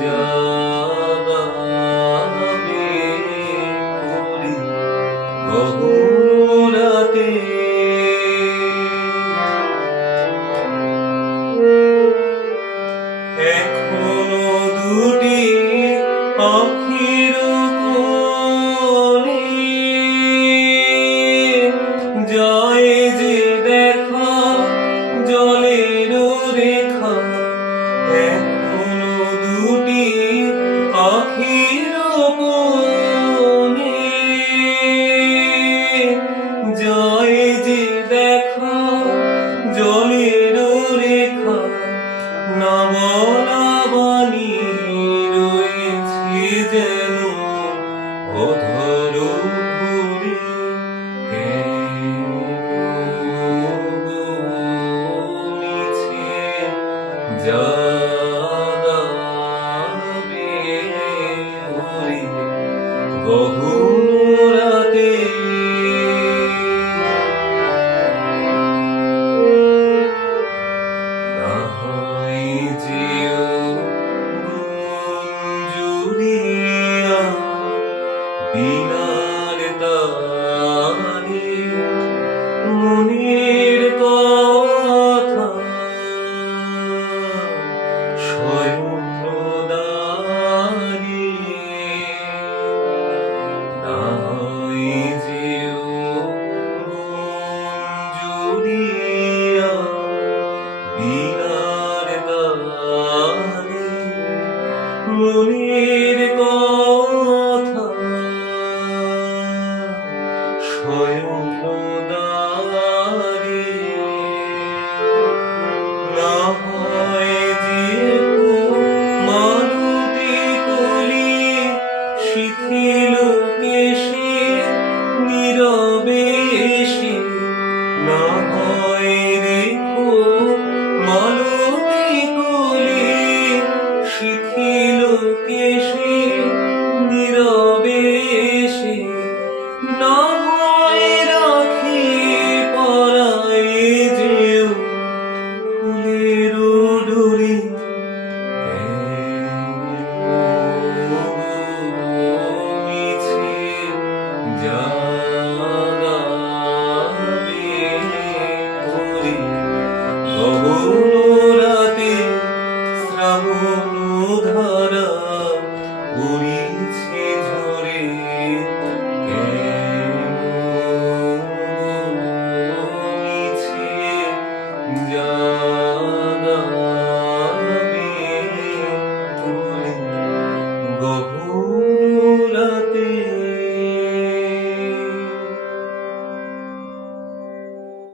জাগাবে ওরে গহন রাতে। এখনো দুটি আখির কোণে যায় যে দেখা জলের রেখা। এখনো দুটি আখির কোণে যায় যে দেখা জলের রেখা। না বলা বাণী রয়েছে যেন অধর ভরে। কেন গো মিছে জাগাবে ওরে গহন রাতে। না হয় যেও গুঞ্জুরিয়া বীণার তারে মনের কথা স্বয়ং প্রদানে। না হয় যেও গুঞ্জুরিয়া বীণার তারে মনের কথা স্বয়ং প্রদানে। না হয় যেও মালতী কলি শিথিল কেশে নীরবে এসে। না হয় রেখো মালতী কলি শিথিল কেশে নীরবে এসে। না হয় রাখি পরায় যেও ফুলের ডোরে। মিছে জাগাবে ওরে গহন রাতে। শ্রাবণ ধারা পড়িছে ঝরে। কেন মিছে জাগাবে